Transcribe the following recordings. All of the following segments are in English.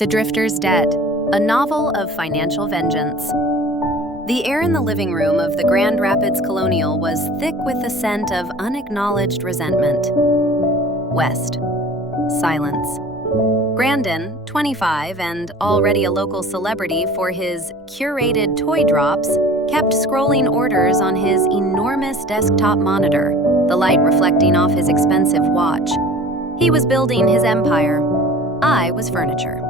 The Drifter's Dead, a novel of financial vengeance. The air in the living room of the Grand Rapids Colonial was thick with the scent of unacknowledged resentment. West. Silence. Brandon, 25 and already a local celebrity for his curated toy drops, kept scrolling orders on his enormous desktop monitor, the light reflecting off his expensive watch. He was building his empire. I was furniture.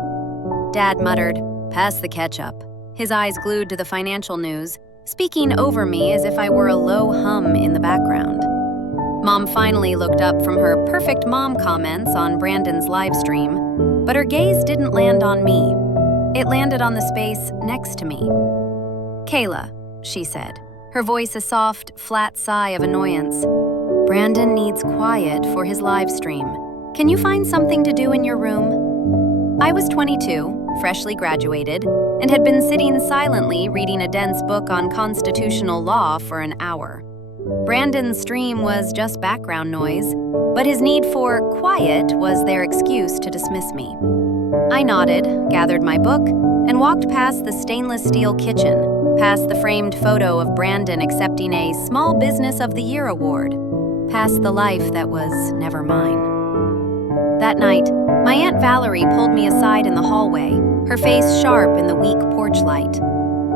Dad muttered, "Pass the ketchup," his eyes glued to the financial news, speaking over me as if I were a low hum in the background. Mom finally looked up from her perfect mom comments on Brandon's live stream, but her gaze didn't land on me. It landed on the space next to me. "Kayla," she said, her voice a soft, flat sigh of annoyance. "Brandon needs quiet for his live stream. Can you find something to do in your room?" I was 22, freshly graduated, and had been sitting silently reading a dense book on constitutional law for an hour. Brandon's stream was just background noise, but his need for quiet was their excuse to dismiss me. I nodded, gathered my book, and walked past the stainless steel kitchen, past the framed photo of Brandon accepting a Small Business of the Year award, past the life that was never mine. That night, my Aunt Valerie pulled me aside in the hallway, her face sharp in the weak porch light.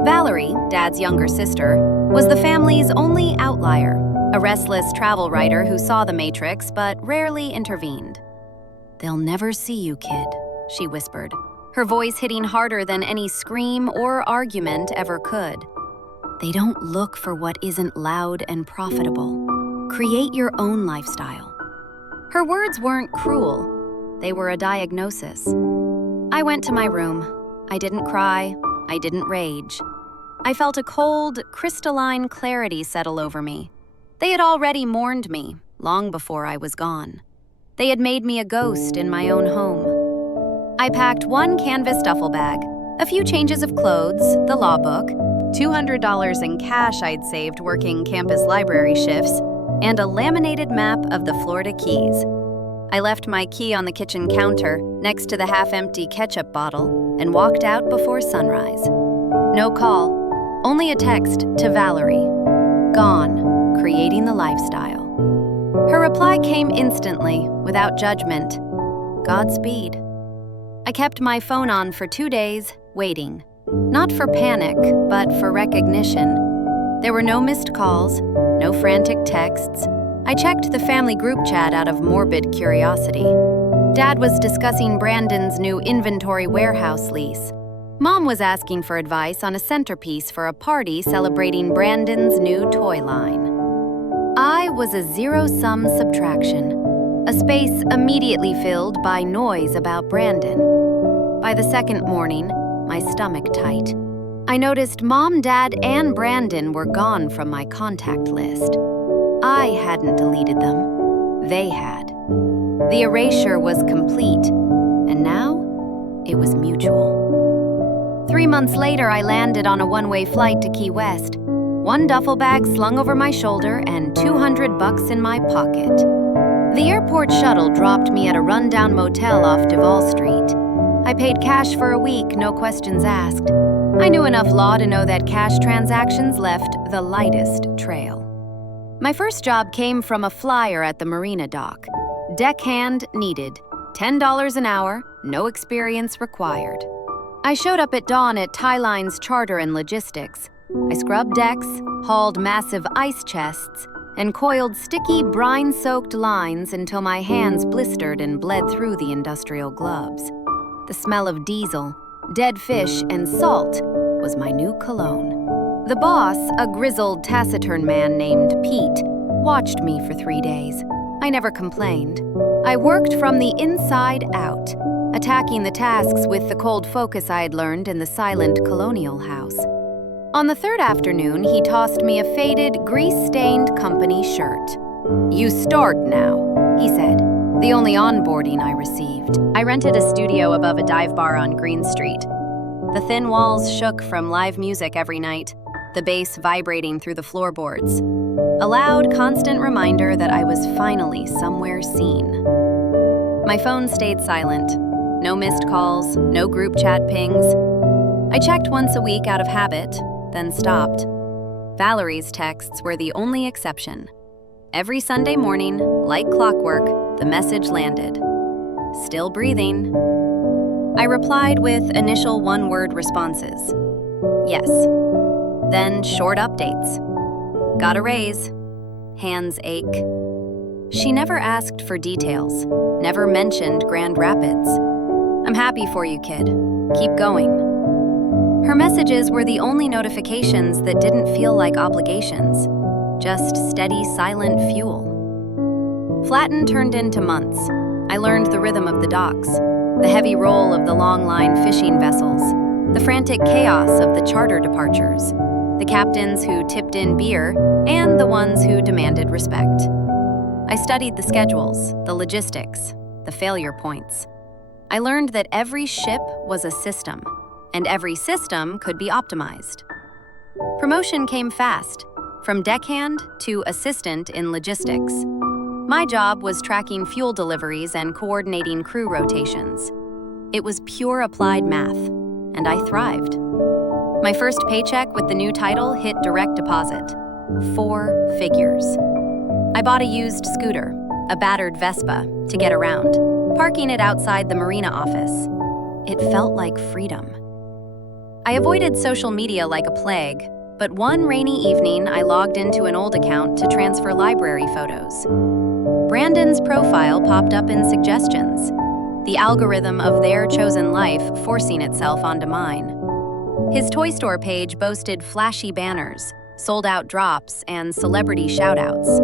Valerie, Dad's younger sister, was the family's only outlier, a restless travel writer who saw the Matrix but rarely intervened. "They'll never see you, kid," she whispered, her voice hitting harder than any scream or argument ever could. "They don't look for what isn't loud and profitable. Create your own lifestyle." Her words weren't cruel. They were a diagnosis. I went to my room. I didn't cry. I didn't rage. I felt a cold, crystalline clarity settle over me. They had already mourned me, long before I was gone. They had made me a ghost in my own home. I packed one canvas duffel bag, a few changes of clothes, the law book, $200 in cash I'd saved working campus library shifts, and a laminated map of the Florida Keys. I left my key on the kitchen counter next to the half-empty ketchup bottle and walked out before sunrise. No call, only a text to Valerie. Gone, creating the lifestyle. Her reply came instantly, without judgment. Godspeed. I kept my phone on for 2 days, waiting. Not for panic, but for recognition. There were no missed calls, no frantic texts. I checked the family group chat out of morbid curiosity. Dad was discussing Brandon's new inventory warehouse lease. Mom was asking for advice on a centerpiece for a party celebrating Brandon's new toy line. I was a zero-sum subtraction, a space immediately filled by noise about Brandon. By the second morning, my stomach tight. I noticed Mom, Dad, and Brandon were gone from my contact list. I hadn't deleted them. They had. The erasure was complete, and now it was mutual. 3 months later, I landed on a one-way flight to Key West. One duffel bag slung over my shoulder and $200 in my pocket. The airport shuttle dropped me at a rundown motel off Duval Street. I paid cash for a week, no questions asked. I knew enough law to know that cash transactions left the lightest trail. My first job came from a flyer at the marina dock. Deckhand needed, $10 an hour, no experience required. I showed up at dawn at Tie Line's charter and logistics. I scrubbed decks, hauled massive ice chests, and coiled sticky, brine-soaked lines until my hands blistered and bled through the industrial gloves. The smell of diesel, dead fish, and salt was my new cologne. The boss, a grizzled, taciturn man named Pete, watched me for 3 days. I never complained. I worked from the inside out, attacking the tasks with the cold focus I had learned in the silent colonial house. On the third afternoon, he tossed me a faded, grease-stained company shirt. "You start now," he said, the only onboarding I received. I rented a studio above a dive bar on Green Street. The thin walls shook from live music every night, the bass vibrating through the floorboards. A loud, constant reminder that I was finally somewhere seen. My phone stayed silent. No missed calls, no group chat pings. I checked once a week out of habit, then stopped. Valerie's texts were the only exception. Every Sunday morning, like clockwork, the message landed. Still breathing. I replied with initial one-word responses. Yes. Then short updates. Got a raise. Hands ache. She never asked for details, never mentioned Grand Rapids. I'm happy for you, kid. Keep going. Her messages were the only notifications that didn't feel like obligations, just steady, silent fuel. Flatten turned into months. I learned the rhythm of the docks, the heavy roll of the long-line fishing vessels, the frantic chaos of the charter departures, the captains who tipped in beer, and the ones who demanded respect. I studied the schedules, the logistics, the failure points. I learned that every ship was a system, and every system could be optimized. Promotion came fast, from deckhand to assistant in logistics. My job was tracking fuel deliveries and coordinating crew rotations. It was pure applied math, and I thrived. My first paycheck with the new title hit direct deposit, 4 figures. I bought a used scooter, a battered Vespa, to get around, parking it outside the marina office. It felt like freedom. I avoided social media like a plague, but one rainy evening I logged into an old account to transfer library photos. Brandon's profile popped up in suggestions, the algorithm of their chosen life forcing itself onto mine. His Toy Store page boasted flashy banners, sold-out drops, and celebrity shout-outs.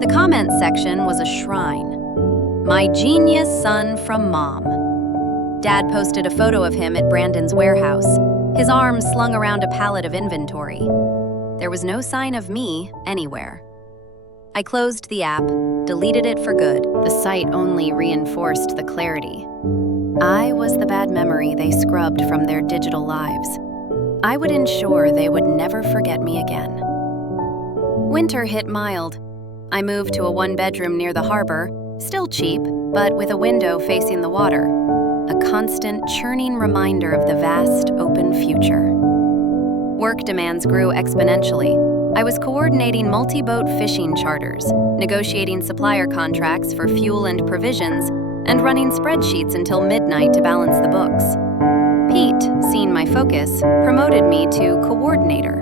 The comments section was a shrine. My genius son from Mom. Dad posted a photo of him at Brandon's warehouse, his arms slung around a pallet of inventory. There was no sign of me anywhere. I closed the app, deleted it for good. The site only reinforced the clarity. I was the bad memory they scrubbed from their digital lives. I would ensure they would never forget me again. Winter hit mild. I moved to a one-bedroom near the harbor, still cheap, but with a window facing the water, a constant churning reminder of the vast, open future. Work demands grew exponentially. I was coordinating multi-boat fishing charters, negotiating supplier contracts for fuel and provisions, and running spreadsheets until midnight to balance the books. Pete, seeing my focus, promoted me to coordinator.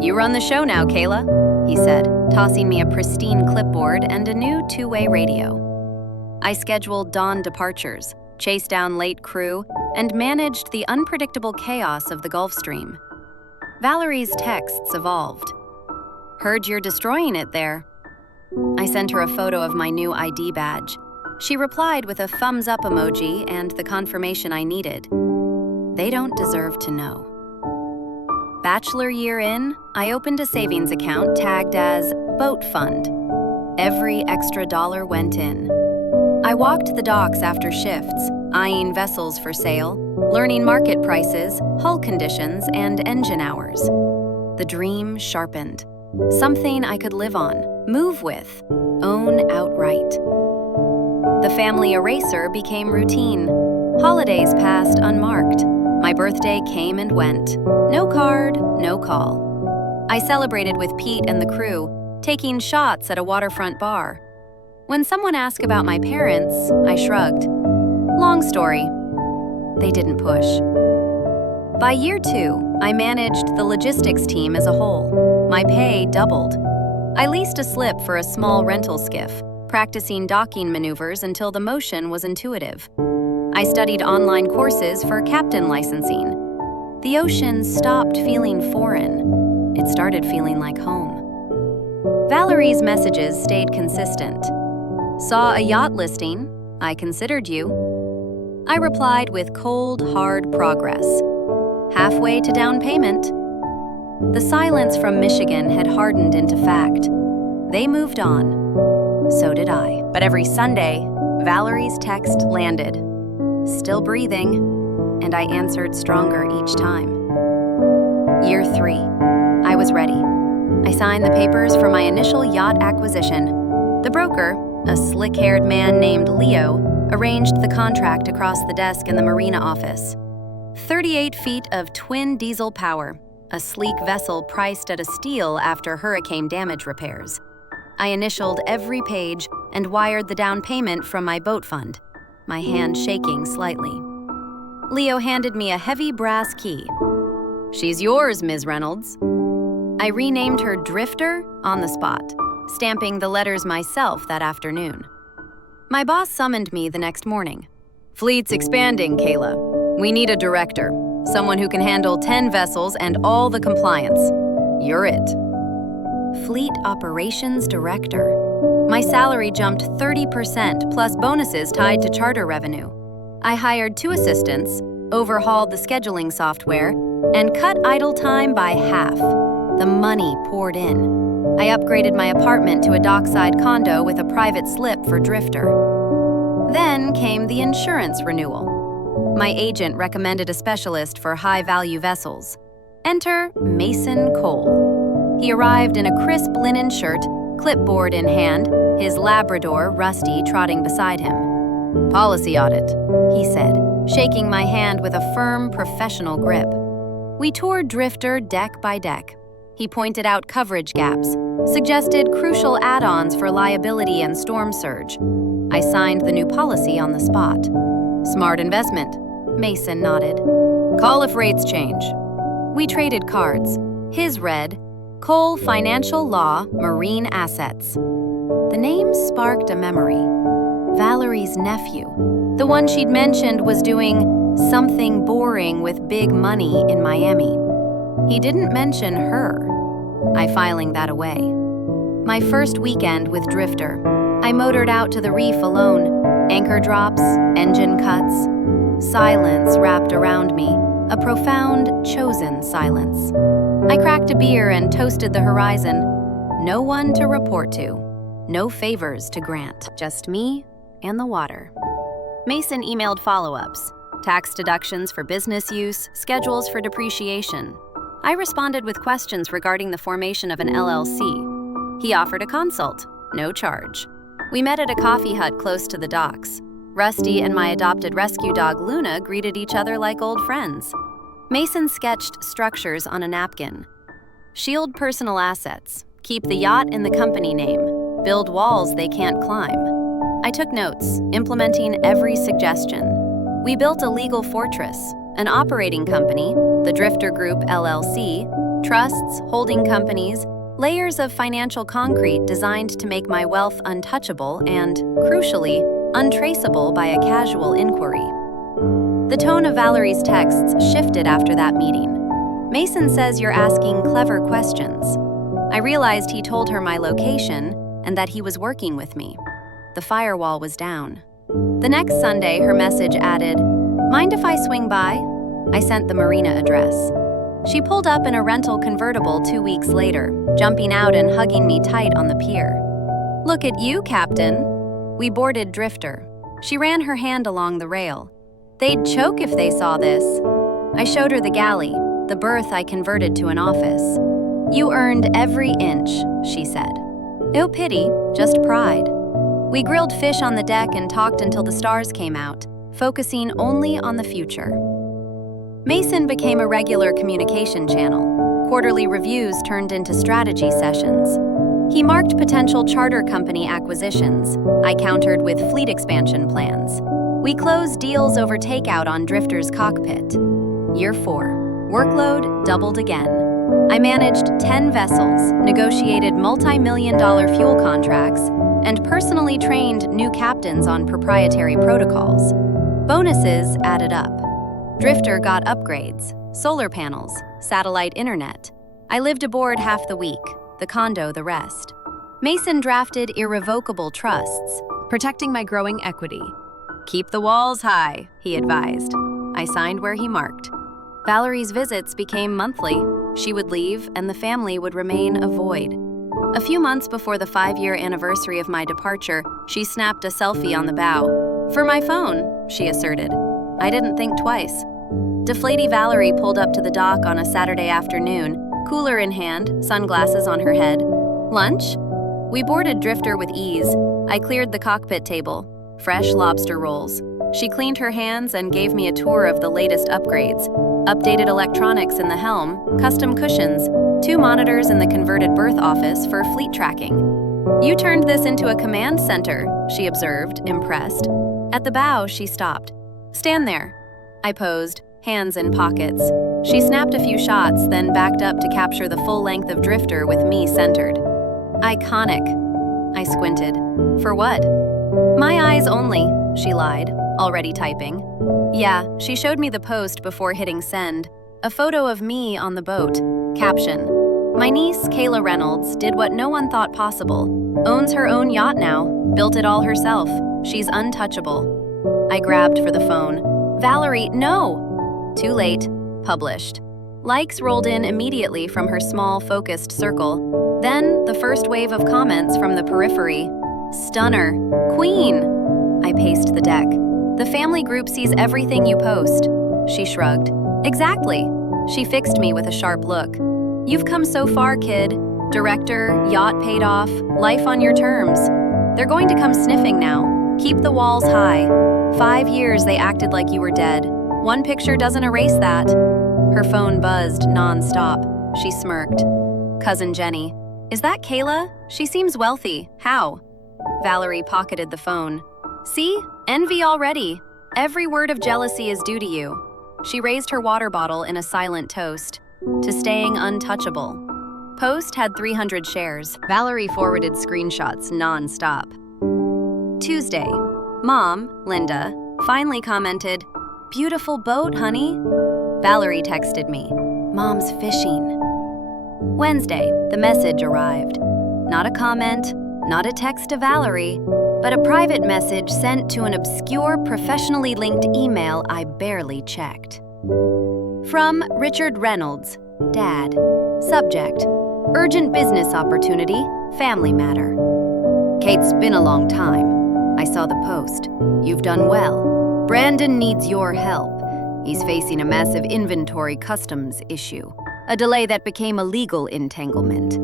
You run the show now, Kayla, he said, tossing me a pristine clipboard and a new two-way radio. I scheduled dawn departures, chased down late crew, and managed the unpredictable chaos of the Gulf Stream. Valerie's texts evolved. Heard you're destroying it there. I sent her a photo of my new ID badge. She replied with a thumbs-up emoji and the confirmation I needed. They don't deserve to know. Bachelor year in, I opened a savings account tagged as Boat Fund. Every extra dollar went in. I walked the docks after shifts, eyeing vessels for sale, learning market prices, hull conditions, and engine hours. The dream sharpened. Something I could live on, move with, own outright. The family eraser became routine. Holidays passed unmarked. My birthday came and went. No card, no call. I celebrated with Pete and the crew, taking shots at a waterfront bar. When someone asked about my parents, I shrugged. Long story. They didn't push. By year 2, I managed the logistics team as a whole. My pay doubled. I leased a slip for a small rental skiff, practicing docking maneuvers until the motion was intuitive. I studied online courses for captain licensing. The ocean stopped feeling foreign. It started feeling like home. Valerie's messages stayed consistent. Saw a yacht listing. I considered you. I replied with cold, hard progress. Halfway to down payment. The silence from Michigan had hardened into fact. They moved on. So did I. But every Sunday, Valerie's text landed. Still breathing, and I answered stronger each time. Year 3. I was ready. I signed the papers for my initial yacht acquisition. The broker, a slick-haired man named Leo, arranged the contract across the desk in the marina office. 38 feet of twin diesel power, a sleek vessel priced at a steal after hurricane damage repairs. I initialed every page and wired the down payment from my boat fund, my hand shaking slightly. Leo handed me a heavy brass key. "She's yours, Ms. Reynolds." I renamed her Drifter on the spot, stamping the letters myself that afternoon. My boss summoned me the next morning. "Fleet's expanding, Kayla. We need a director, someone who can handle 10 vessels and all the compliance. You're it." Fleet Operations Director. My salary jumped 30% plus bonuses tied to charter revenue. I hired 2 assistants, overhauled the scheduling software, and cut idle time by half. The money poured in. I upgraded my apartment to a dockside condo with a private slip for Drifter. Then came the insurance renewal. My agent recommended a specialist for high-value vessels. Enter Mason Cole. He arrived in a crisp linen shirt, clipboard in hand, his Labrador, Rusty, trotting beside him. "Policy audit," he said, shaking my hand with a firm, professional grip. We toured Drifter deck by deck. He pointed out coverage gaps, suggested crucial add-ons for liability and storm surge. I signed the new policy on the spot. "Smart investment," Mason nodded. "Call if rates change." We traded cards. His read, Cole Financial Law, Marine Assets. The name sparked a memory. Valerie's nephew. The one she'd mentioned was doing something boring with big money in Miami. He didn't mention her. I filing that away. My first weekend with Drifter, I motored out to the reef alone. Anchor drops, engine cuts. Silence wrapped around me, a profound, chosen silence. I cracked a beer and toasted the horizon. No one to report to, no favors to grant, just me and the water. Mason emailed follow-ups, tax deductions for business use, schedules for depreciation. I responded with questions regarding the formation of an LLC. He offered a consult, no charge. We met at a coffee hut close to the docks. Rusty and my adopted rescue dog Luna greeted each other like old friends. Mason sketched structures on a napkin. Shield personal assets, keep the yacht in the company name, build walls they can't climb. I took notes, implementing every suggestion. We built a legal fortress, an operating company, the Drifter Group LLC, trusts, holding companies, layers of financial concrete designed to make my wealth untouchable and, crucially, untraceable by a casual inquiry. The tone of Valerie's texts shifted after that meeting. "Mason says you're asking clever questions." I realized he told her my location and that he was working with me. The firewall was down. The next Sunday, her message added, "Mind if I swing by?" I sent the marina address. She pulled up in a rental convertible 2 weeks later, jumping out and hugging me tight on the pier. "Look at you, Captain." We boarded Drifter. She ran her hand along the rail. "They'd choke if they saw this." I showed her the galley, the berth I converted to an office. "You earned every inch," she said. "No pity, just pride." We grilled fish on the deck and talked until the stars came out, focusing only on the future. Mason became a regular communication channel. Quarterly reviews turned into strategy sessions. He marked potential charter company acquisitions. I countered with fleet expansion plans. We closed deals over takeout on Drifter's cockpit. Year 4. Workload doubled again. I managed 10 vessels, negotiated multi-million-dollar fuel contracts, and personally trained new captains on proprietary protocols. Bonuses added up. Drifter got upgrades, solar panels, satellite internet. I lived aboard half the week, the condo the rest. Mason drafted irrevocable trusts, protecting my growing equity. "Keep the walls high," he advised. I signed where he marked. Valerie's visits became monthly. She would leave, and the family would remain a void. A few months before the 5-year anniversary of my departure, she snapped a selfie on the bow. "For my phone," she asserted. I didn't think twice. Deflaty Valerie pulled up to the dock on a Saturday afternoon, cooler in hand, sunglasses on her head. "Lunch?" We boarded Drifter with ease. I cleared the cockpit table. fresh lobster rolls. She cleaned her hands and gave me a tour of the latest upgrades. Updated electronics in the helm, custom cushions, 2 monitors in the converted berth office for fleet tracking. "You turned this into a command center," she observed, impressed. At the bow, she stopped. "Stand there." I posed, hands in pockets. She snapped a few shots, then backed up to capture the full length of Drifter with me centered. "Iconic." I squinted. "For what?" "My eyes only," she lied, already typing. Yeah, she showed me the post before hitting send. A photo of me on the boat. Caption: "My niece, Kayla Reynolds, did what no one thought possible. Owns her own yacht now. Built it all herself. She's untouchable." I grabbed for the phone. "Valerie, no!" Too late. Published. Likes rolled in immediately from her small, focused circle. Then, the first wave of comments from the periphery. "Stunner. Queen." I paced the deck. "The family group sees everything you post." She shrugged. "Exactly." She fixed me with a sharp look. "You've come so far, kid. Director, yacht paid off, life on your terms. They're going to come sniffing now. Keep the walls high. 5 years they acted like you were dead. One picture doesn't erase that." Her phone buzzed non-stop. She smirked. "Cousin Jenny. Is that Kayla? She seems wealthy. How?" Valerie pocketed the phone. "See? Envy already. Every word of jealousy is due to you." She raised her water bottle in a silent toast. "To staying untouchable." Post had 300 shares. Valerie forwarded screenshots non-stop. Tuesday. Mom, Linda, finally commented, "Beautiful boat, honey." Valerie texted me, "Mom's fishing." Wednesday, the message arrived. Not a comment, not a text to Valerie, but a private message sent to an obscure, professionally linked email I barely checked. From Richard Reynolds, Dad. Subject: Urgent business opportunity, family matter. "Kate, it's been a long time. I saw the post. You've done well. Brandon needs your help. He's facing a massive inventory customs issue, a delay that became a legal entanglement.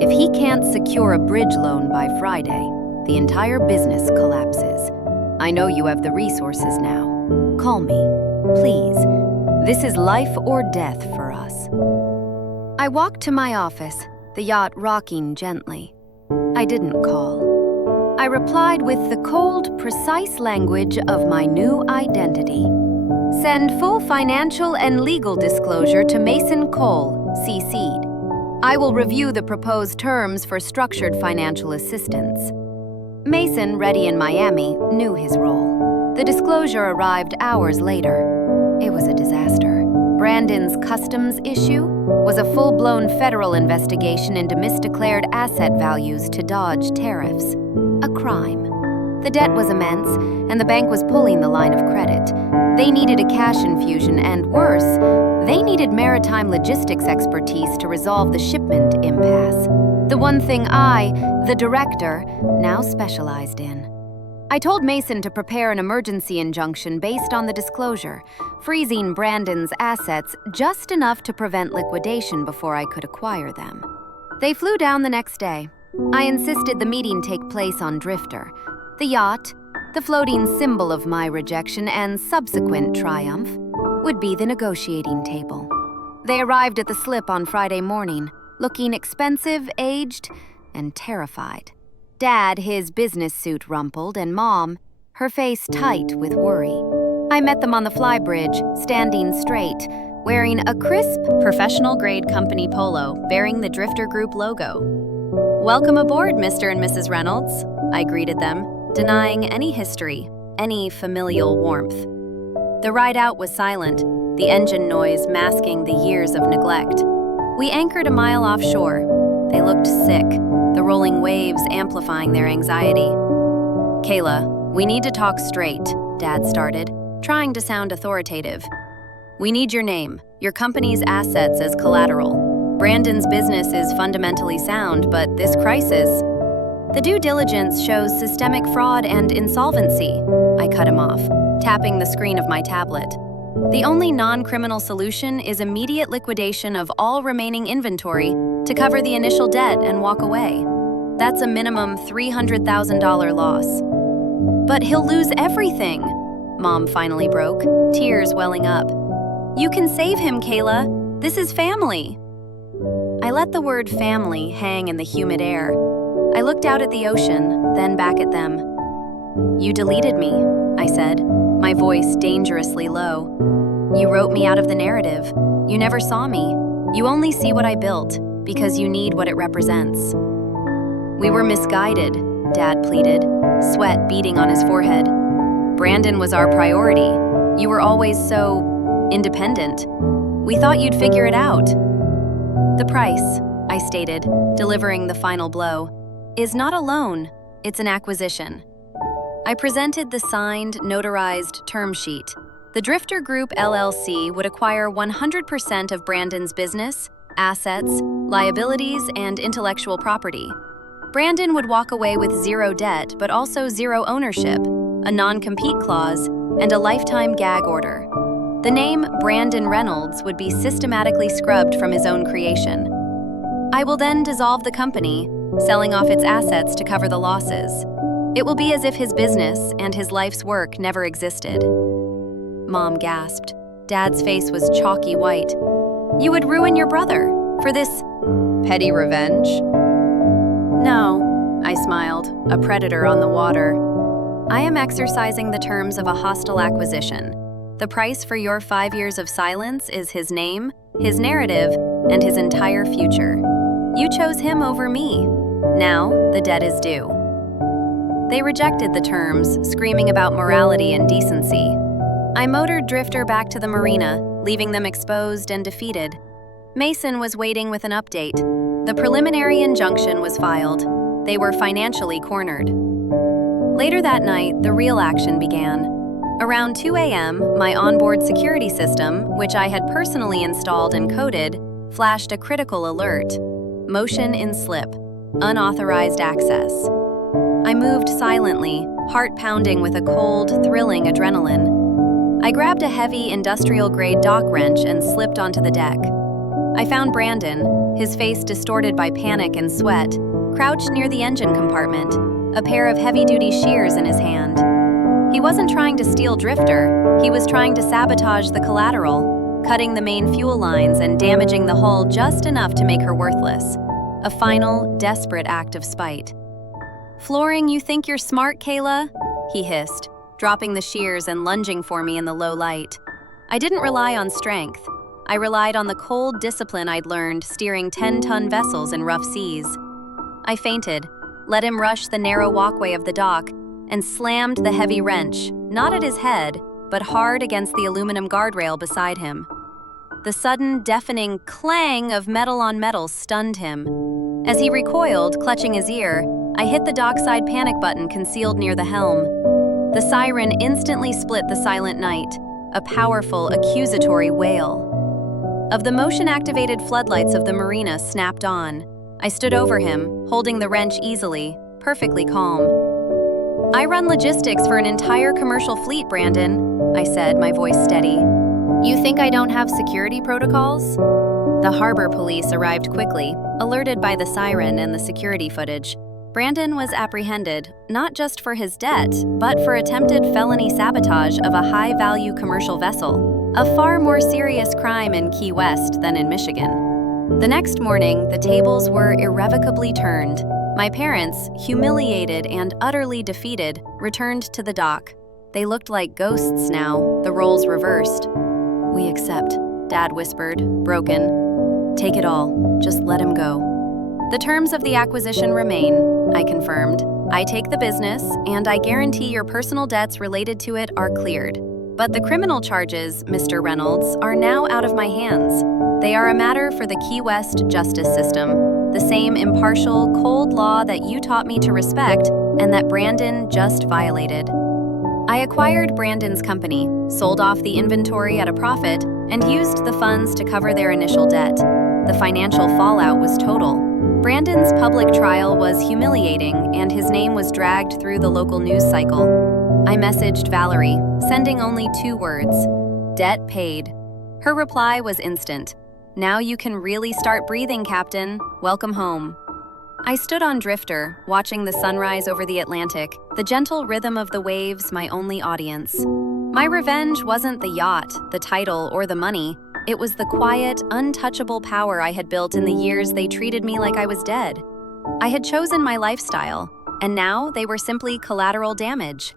If he can't secure a bridge loan by Friday, the entire business collapses. I know you have the resources now. Call me, please. This is life or death for us." I walked to my office, the yacht rocking gently. I didn't call. I replied with the cold, precise language of my new identity. "Send full financial and legal disclosure to Mason Cole, CC'd. I will review the proposed terms for structured financial assistance." Mason, ready in Miami, knew his role. The disclosure arrived hours later. It was a disaster. Brandon's customs issue was a full-blown federal investigation into misdeclared asset values to dodge tariffs. A crime. The debt was immense, and the bank was pulling the line of credit. They needed a cash infusion, and worse, they needed maritime logistics expertise to resolve the shipment impasse. The one thing I, the director, now specialized in. I told Mason to prepare an emergency injunction based on the disclosure, freezing Brandon's assets just enough to prevent liquidation before I could acquire them. They flew down the next day. I insisted the meeting take place on Drifter. The yacht, the floating symbol of my rejection and subsequent triumph, would be the negotiating table. They arrived at the slip on Friday morning, looking expensive, aged, and terrified. Dad, his business suit rumpled, and Mom, her face tight with worry. I met them on the flybridge, standing straight, wearing a crisp, professional-grade company polo bearing the Drifter Group logo. "Welcome aboard, Mr. and Mrs. Reynolds," I greeted them, denying any history, any familial warmth. The ride out was silent, the engine noise masking the years of neglect. We anchored a mile offshore. They looked sick, the rolling waves amplifying their anxiety. "Kayla, we need to talk straight," Dad started, trying to sound authoritative. "We need your name, your company's assets as collateral. Brandon's business is fundamentally sound, but this crisis..." "The due diligence shows systemic fraud and insolvency," I cut him off, tapping the screen of my tablet. "The only non-criminal solution is immediate liquidation of all remaining inventory to cover the initial debt and walk away. That's a minimum $300,000 loss." "But he'll lose everything," Mom finally broke, tears welling up. "You can save him, Kayla. This is family." I let the word family hang in the humid air. I looked out at the ocean, then back at them. "You deleted me," I said, my voice dangerously low. "You wrote me out of the narrative. You never saw me. You only see what I built, because you need what it represents." "We were misguided," Dad pleaded, sweat beading on his forehead. "Brandon was our priority. You were always so independent. We thought you'd figure it out." "The price," I stated, delivering the final blow, "is not a loan, it's an acquisition." I presented the signed, notarized term sheet. The Drifter Group LLC would acquire 100% of Brandon's business, assets, liabilities, and intellectual property. Brandon would walk away with zero debt, but also zero ownership, a non-compete clause, and a lifetime gag order. The name Brandon Reynolds would be systematically scrubbed from his own creation. I will then dissolve the company, selling off its assets to cover the losses. It will be as if his business and his life's work never existed. Mom gasped. Dad's face was chalky white. "You would ruin your brother for this petty revenge?" "No," I smiled, a predator on the water. "I am exercising the terms of a hostile acquisition. The price for your 5 years of silence is his name, his narrative, and his entire future. You chose him over me. Now, the debt is due." They rejected the terms, screaming about morality and decency. I motored Drifter back to the marina, leaving them exposed and defeated. Mason was waiting with an update. The preliminary injunction was filed. They were financially cornered. Later that night, the real action began. Around 2 a.m., my onboard security system, which I had personally installed and coded, flashed a critical alert. Motion in slip. Unauthorized access. I moved silently, heart pounding with a cold, thrilling adrenaline. I grabbed a heavy industrial-grade dock wrench and slipped onto the deck. I found Brandon, his face distorted by panic and sweat, crouched near the engine compartment, a pair of heavy-duty shears in his hand. He wasn't trying to steal Drifter, he was trying to sabotage the collateral, cutting the main fuel lines and damaging the hull just enough to make her worthless. A final, desperate act of spite. "Flooring, you think you're smart, Kayla?" he hissed, dropping the shears and lunging for me in the low light. I didn't rely on strength. I relied on the cold discipline I'd learned steering 10-ton vessels in rough seas. I feinted, let him rush the narrow walkway of the dock, and slammed the heavy wrench, not at his head, but hard against the aluminum guardrail beside him. The sudden, deafening clang of metal on metal stunned him. As he recoiled, clutching his ear, I hit the dockside panic button concealed near the helm. The siren instantly split the silent night, a powerful, accusatory wail. Of the motion-activated floodlights of the marina snapped on. I stood over him, holding the wrench easily, perfectly calm. "I run logistics for an entire commercial fleet, Brandon," I said, my voice steady. "You think I don't have security protocols?" The harbor police arrived quickly, alerted by the siren and the security footage. Brandon was apprehended, not just for his debt, but for attempted felony sabotage of a high-value commercial vessel, a far more serious crime in Key West than in Michigan. The next morning, the tables were irrevocably turned. My parents, humiliated and utterly defeated, returned to the dock. They looked like ghosts now, the roles reversed. "We accept," Dad whispered, broken. "Take it all. Just let him go." "The terms of the acquisition remain," I confirmed. "I take the business, and I guarantee your personal debts related to it are cleared. But the criminal charges, Mr. Reynolds, are now out of my hands. They are a matter for the Key West justice system, the same impartial, cold law that you taught me to respect and that Brandon just violated." I acquired Brandon's company, sold off the inventory at a profit, and used the funds to cover their initial debt. The financial fallout was total. Brandon's public trial was humiliating, and his name was dragged through the local news cycle. I messaged Valerie, sending only 2 words: "Debt paid." Her reply was instant. "Now you can really start breathing, Captain. Welcome home." I stood on Drifter, watching the sunrise over the Atlantic, the gentle rhythm of the waves my only audience. My revenge wasn't the yacht, the title, or the money. It was the quiet, untouchable power I had built in the years they treated me like I was dead. I had chosen my lifestyle, and now they were simply collateral damage.